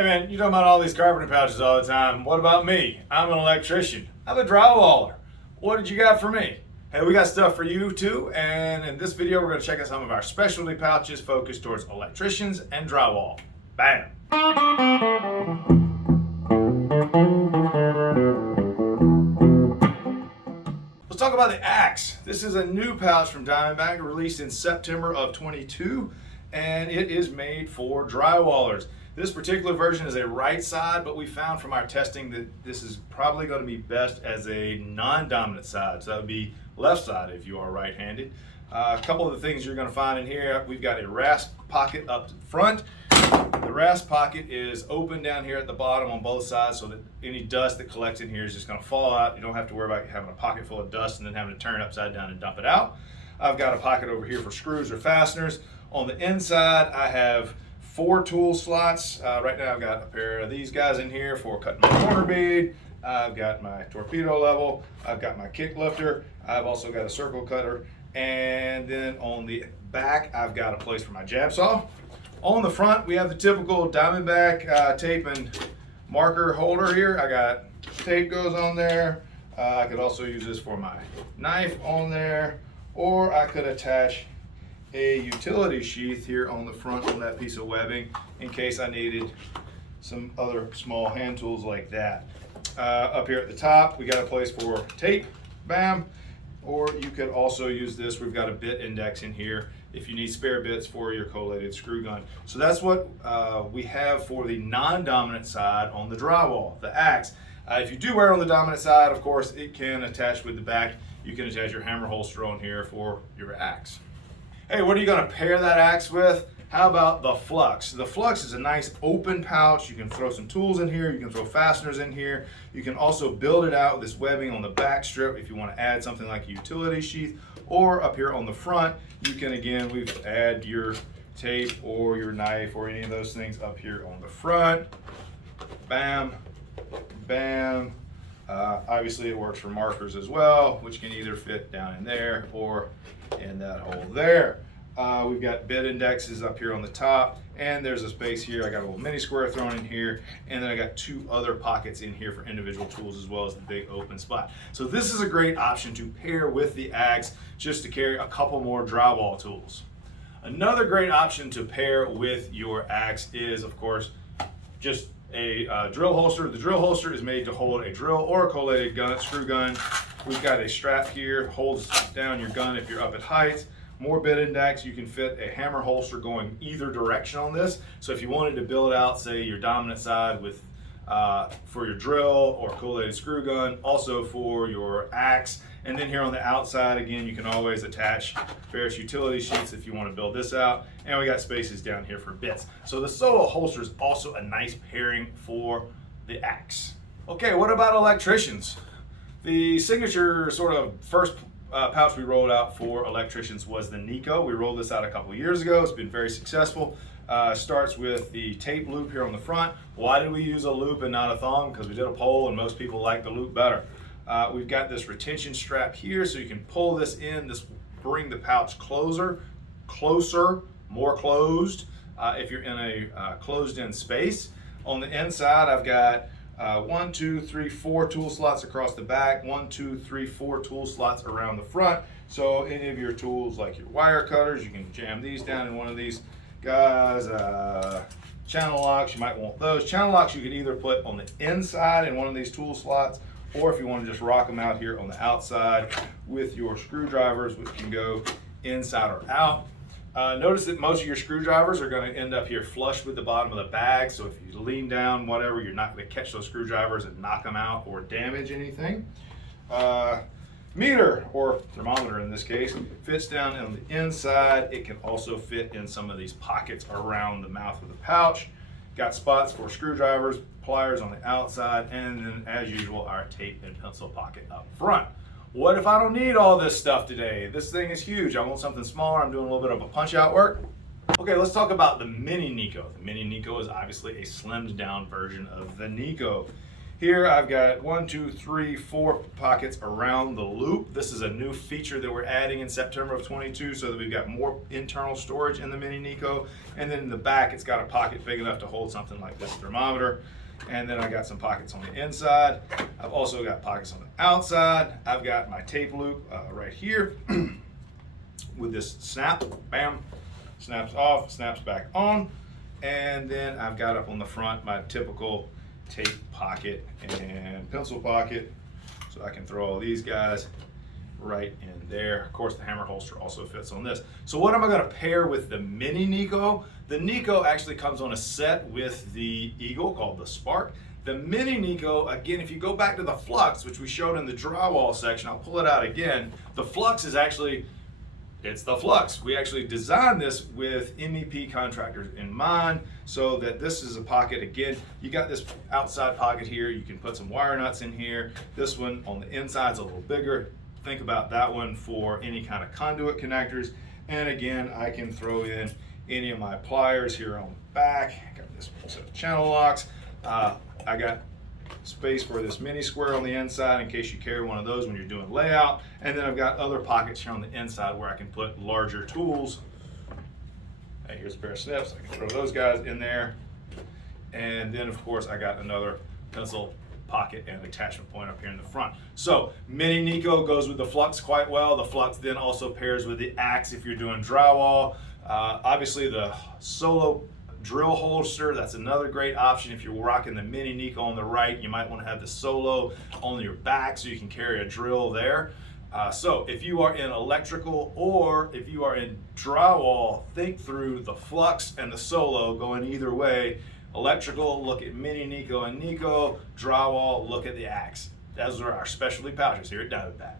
Hey man, you talk about all these carpenter pouches all the time. What about me? I'm an electrician. I'm a drywaller. What did you got for me? Hey, we got stuff for you too, and in this video we're going to check out some of our specialty pouches focused towards electricians and drywall. Bam! Let's talk about the Axe. This is a new pouch from Diamondback released in September of 22, and it is made for drywallers. This particular version is a right side, but we found from our testing that this is probably going to be best as a non-dominant side. So that would be left side if you are right-handed. A couple of the things you're going to find in here, we've got a rasp pocket up front. The rasp pocket is open down here at the bottom on both sides so that any dust that collects in here is just going to fall out. You don't have to worry about having a pocket full of dust and then having to turn it upside down and dump it out. I've got a pocket over here for screws or fasteners. On the inside, I have 4 tool slots. Right now I've got a pair of these guys in here for cutting my corner bead. I've got my torpedo level. I've got my kick lifter. I've also got a circle cutter. And then on the back, I've got a place for my jab saw. On the front, we have the typical Diamondback tape and marker holder here. I got tape goes on there. I could also use this for my knife on there, or I could attach a utility sheath here on the front on that piece of webbing in case I needed some other small hand tools like that. Up here at the top, we got a place for tape, bam, or you could also use this. We've got a bit index in here if you need spare bits for your collated screw gun. So that's what we have for the non-dominant side on the drywall, the Axe. If you do wear it on the dominant side, of course, it can attach with the back. You can attach your hammer holster on here for your Axe. Hey, what are you going to pair that Axe with? How about the Flux? The Flux is a nice open pouch. You can throw some tools in here. You can throw fasteners in here. You can also build it out with this webbing on the back strip if you want to add something like a utility sheath. Or up here on the front, you can again, add your tape or your knife or any of those things up here on the front. Bam, bam. Obviously it works for markers as well, which can either fit down in there or in that hole there. We've got bit indexes up here on the top, and there's a space here. I got a little mini square thrown in here, and then I got 2 other pockets in here for individual tools as well as the big open spot. So this is a great option to pair with the Axe just to carry a couple more drywall tools. Another great option to pair with your Axe is, of course, just a drill holster. The drill holster is made to hold a drill or a collated screw gun. We've got a strap here, holds down your gun if you're up at heights. More bit index, you can fit a hammer holster going either direction on this. So if you wanted to build out, say, your dominant side with for your drill or collated screw gun, also for your Axe. And then here on the outside, again, you can always attach various utility sheets if you want to build this out. And we got spaces down here for bits. So the solo holster is also a nice pairing for the Axe. Okay, what about electricians? The signature sort of first pouch we rolled out for electricians was the Niko. We rolled this out a couple years ago. It's been very successful. Starts with the tape loop here on the front. Why did we use a loop and not a thong? Because we did a poll and most people like the loop better. We've got this retention strap here so you can pull this in. This will bring the pouch closer, more closed if you're in a closed-in space. On the inside, I've got 1, 2, 3, 4 tool slots across the back, 1, 2, 3, 4 tool slots around the front. So any of your tools like your wire cutters, you can jam these down in one of these guys. Channel locks, you might want those. Channel locks you can either put on the inside in one of these tool slots, or if you want to just rock them out here on the outside with your screwdrivers, which can go inside or out. Notice that most of your screwdrivers are going to end up here flush with the bottom of the bag, so if you lean down, whatever, you're not going to catch those screwdrivers and knock them out or damage anything. Meter, or thermometer in this case, fits down on the inside. It can also fit in some of these pockets around the mouth of the pouch. Got spots for screwdrivers, pliers on the outside, and then as usual, our tape and pencil pocket up front. What if I don't need all this stuff today? This thing is huge. I want something smaller. I'm doing a little bit of a punch out work. Okay, let's talk about the Mini Niko. The Mini Niko is obviously a slimmed down version of the Niko. Here I've got 1, 2, 3, 4 pockets around the loop. This is a new feature that we're adding in September of 22 so that we've got more internal storage in the Mini Niko. And then in the back, it's got a pocket big enough to hold something like this thermometer. And then I got some pockets on the inside. I've also got pockets on the outside. I've got my tape loop right here with this snap, bam, snaps off, snaps back on. And then I've got up on the front my typical tape pocket and pencil pocket, so I can throw all these guys right in there. Of course, the hammer holster also fits on this. So what am I going to pair with the Mini Niko? The Niko actually comes on a set with the Eagle called the Spark. The Mini Niko, again, if you go back to the Flux, which we showed in the drywall section, I'll pull it out again. The Flux is actually, it's the Flux. We actually designed this with MEP contractors in mind, so that this is a pocket. Again, you got this outside pocket here. You can put some wire nuts in here. This one on the inside is a little bigger. Think about that one for any kind of conduit connectors. And again, I can throw in any of my pliers here on the back. Got this set of channel locks. I got space for this mini square on the inside in case you carry one of those when you're doing layout. And then I've got other pockets here on the inside where I can put larger tools. Hey, here's a pair of snips. I can throw those guys in there. And then of course I got another pencil pocket and attachment point up here in the front. So Mini Niko goes with the Flux quite well. The Flux then also pairs with the axe if you're doing drywall. Obviously the solo drill holster, that's another great option. If you're rocking the Mini Niko on the right, you might want to have the solo on your back so you can carry a drill there. So if you are in electrical or if you are in drywall, think through the Flux and the solo going either way. Electrical, look at Mini Niko and Niko. Drywall, look at the axe. Those are our specialty pouches here at Diamondback.